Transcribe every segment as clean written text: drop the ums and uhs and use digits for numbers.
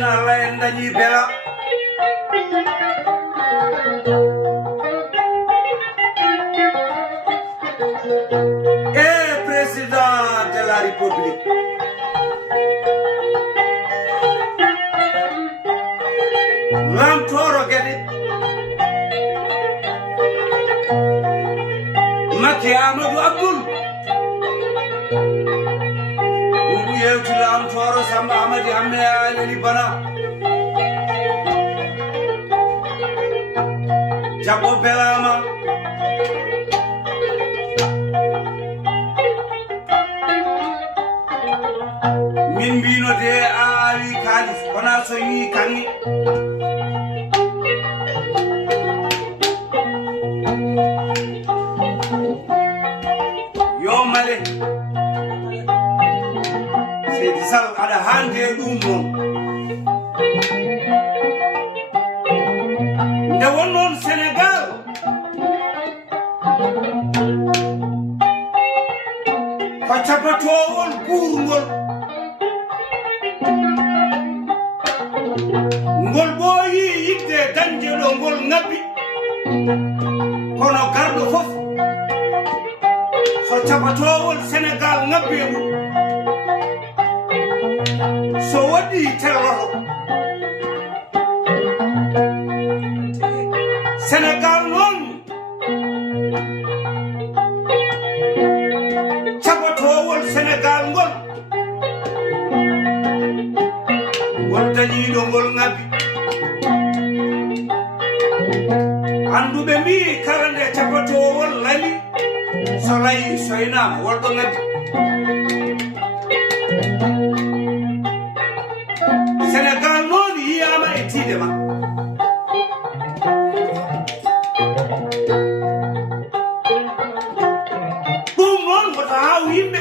na Allah en dañi bela et président de la République Lamtoro Guédé Macky Amadou Abdoul Boubou yewti Lamtoro Samba Amady Hamme Ali Bana Jabbo Belama min mbino de awi kalis kona so yi kanni yo male c'est ça ada hande dum non nde wonnon Sénégal ko capatowol kurngol ngol boyi yidde dañde ɗo ngol ngabbi kono garɗo fof so capatowol Sénégal ngabbi e mum so waɗi terroto Sénégal noon capatowol Sénégal ngol ngol dañiɗo ngol ngabbi anduɓe mbi kala nde capatowol lali so layi soynama wolɗo ngabbi Sénégal noon yiyama e tiide ma ɗum noon woto haw yimɓe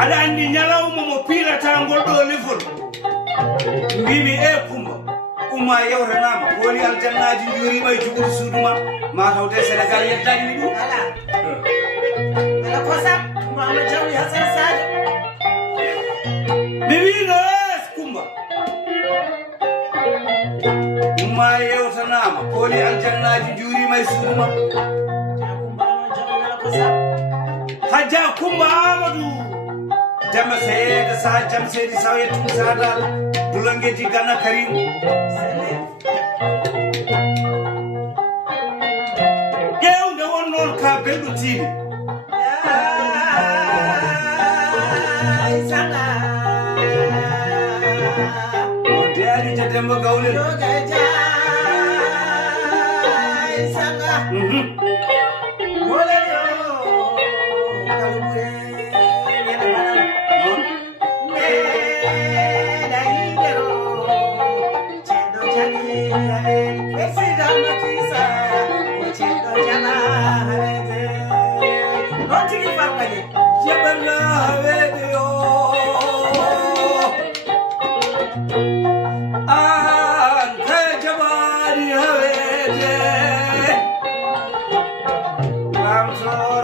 aɗa andi ñalawma mo piilata ngol ɗo lefol mbimi e Kumba umma yewtanama woni aljannaji jurima e jugude suuduma ma tawde Sénégal yettani ɗum ala kosam mama jawi Hasan Sadio mi wino es Kumba umma yewtanama woni aljannaji jurima e suuduma Hadja Kumba Amadou jamma seeda sa jam seedi sawe tum sadal dulangeti Gana Karim gewde won non ka belɗo tiimi sana o de Adja Demba Gawlen sana wole yo kalbuye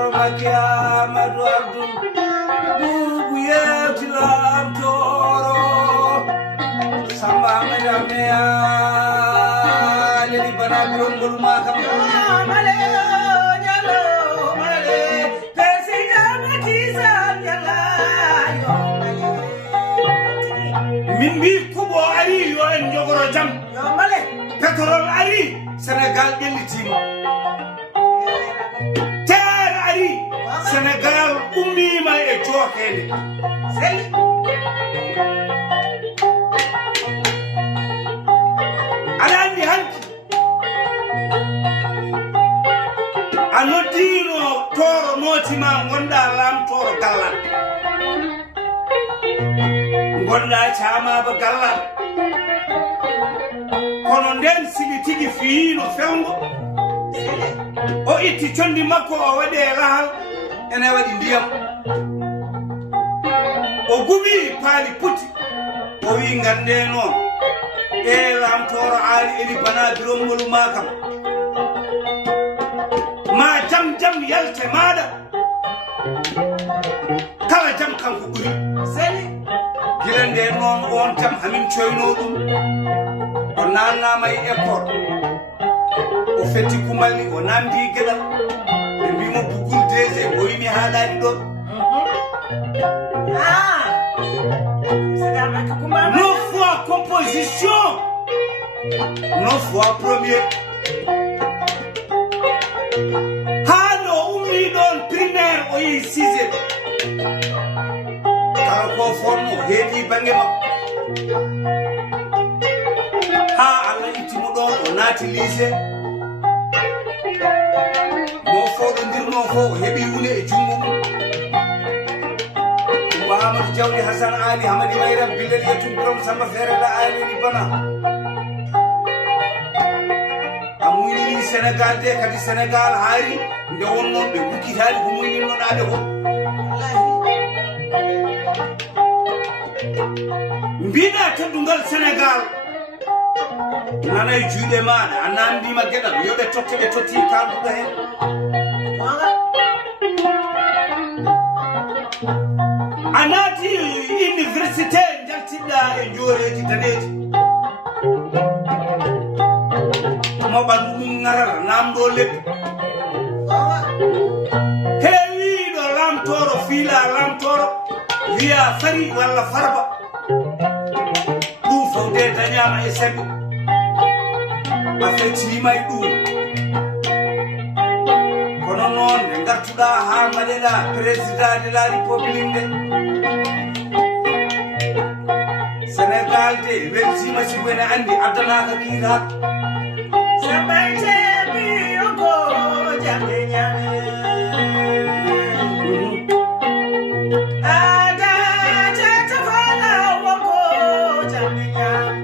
Amadou Abdoul Boubou yewti Lamtoro Samba Amady Hamme Ali Bana birongol ma kam male ñalo male président Macky Sall yalla yo min mbi kuɓo ari yo en jogoro jam yo male pétrole ari Sénégal ƴellitima terre ari Sénégal ummima e jokede selli aɗa andi hanki a noddino toro notima gonɗa Lamtoro Gallal gonɗa Camaba Gallal kono nden sigi tigi fiino fewgo o itti condi makko o waɗi e lahal ene waɗi ndiyam o guɓi paali putti o wi gande noon e Lamtoro Ali Eli Bana birongol ma kam ma jam jam yalte maɗa kala jam kanko ɓuri selli gila nde noon on tam hamin coyno ɗum o nannama e école o fetti kumalli o nandi geɗal ɓe mbimo bugul DG o yimi haalaɗi ɗon 9 fois composition 9 fois premier hano ummi ɗon primaire o yehi 6e kala ko fonno heedi bange makko ha Allah ittimo ɗon o naati lycée mo foɗodirno fo o heɓi wune e jungo mum Kumba Amadou Diawdi Hassan Ali Hamadi Mayram Bilel Yetum Birom Samba Ferela Ali Bana amuyni Sénégal de kadi Sénégal haari nde wonnon ɓe wukkitaali ko muyninnoɗaade ko mbiɗa teddungal Sénégal nana e juuɗe maɗa a namdima geɗal yoɓe totte ɓe totti kalduɗo hen a naati université jaltiɗɗa e jooreji daneji mo ɓandu mum ngarara namɗo leɗɗi heewiɗo lamtoro fiila lamtoro wiya fari walla farba ɗum fof nde dañama e sembe a fettima e ɗum kono noon nde gartuɗa ha mbaɗeɗa président de la république nde Sénégal de weltima siko ene andi addanaka kiirak sabayteɓi yoko jamde ñame adate fala woko jamde ñame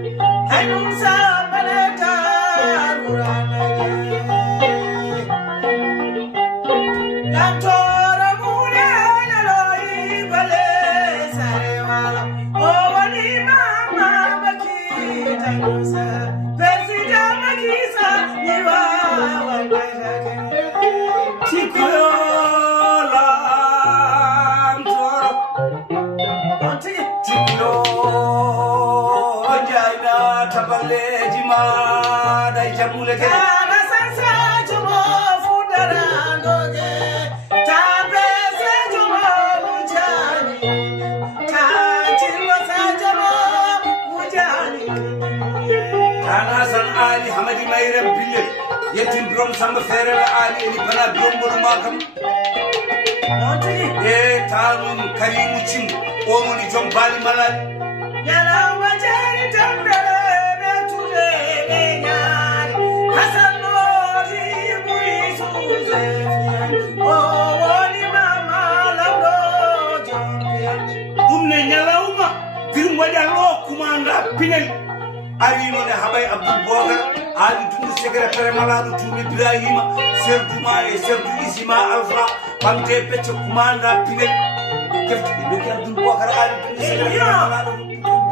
haynum sabaleta ruranage lantoro mune naloyi bale sarewala o woni mama bakitayosa persida makisa niwa walbayake tikoyola antoro tiklo jayna tabaleji maɗa e jammule ke Ali Hamadi Mayram Bilel Yetim Birom Samba Ferela Ali Eli Bana Birom Bono Makam e tanum Karimu Cim omoni jom bali maladi yala wajari tambele betude benyari hasanoti buri suze o woni mama lawdo jompiani umne nyalauma birum wajalo kumanda pinel ari non e habay Abdoul Bogar ali tundu secrétaire maladu tumi Ibrahima Serduma e Serdu Isima Alpha bamte pecce commanda pinel kefti be ki Abdoul Bogar ali tundu secrétaire maladu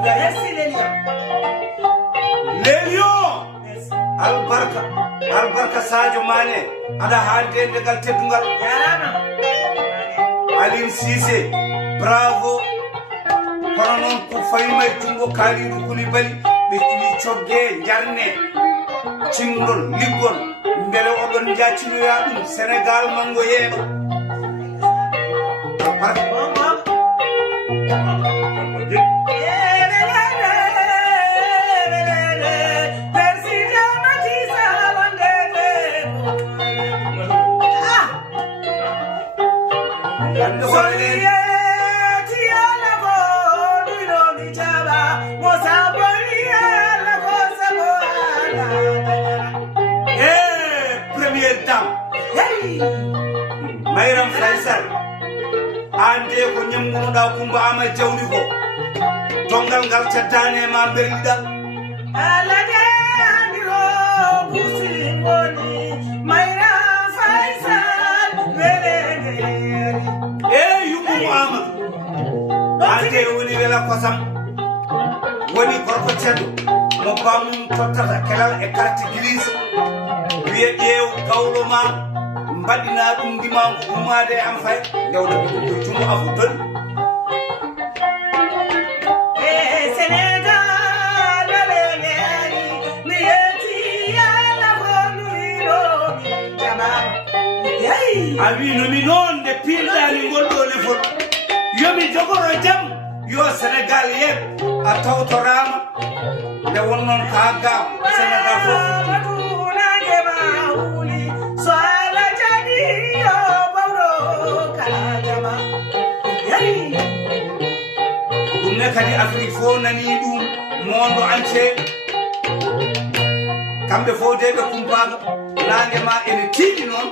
merci les lions albarka Sadio Mané ada hande ndegal teddungal yarama Aline Cissé bravo kono non ko fayma jungo Kalidou Koulibaly ɓe ɗiɗi cogge jarne cingol liggol mbele oɗon jaccinoya ɗum Sénégal mango yeeɓa Mayram Faisal ande ko nyammuɗa Kumba Amadou Diawdi ko tongal ngal teddane ma berliɗal alade andiro busingoni Mayram Faisal belengeri e Yummu Amadou ande woni wela kosam woni gorko ceddo mo bamum tottata kelal e carte grise wiye ƴeew gawlo ma mbaɗina ɗum ndimam ummade am fay dewda ɗum ko jungo afu doni e a wi nomi noon nde piirɗani ngol ɗo lefol yomi jogoro jam yo Sénégal yeɓ a tawtorama nde won noon ka gam Sénégal fof ɗum ne kadi Afrique fof nani ɗum mondo entier kamɓe fof de ɓe kumpaga nangue ma ene tiiɗi noon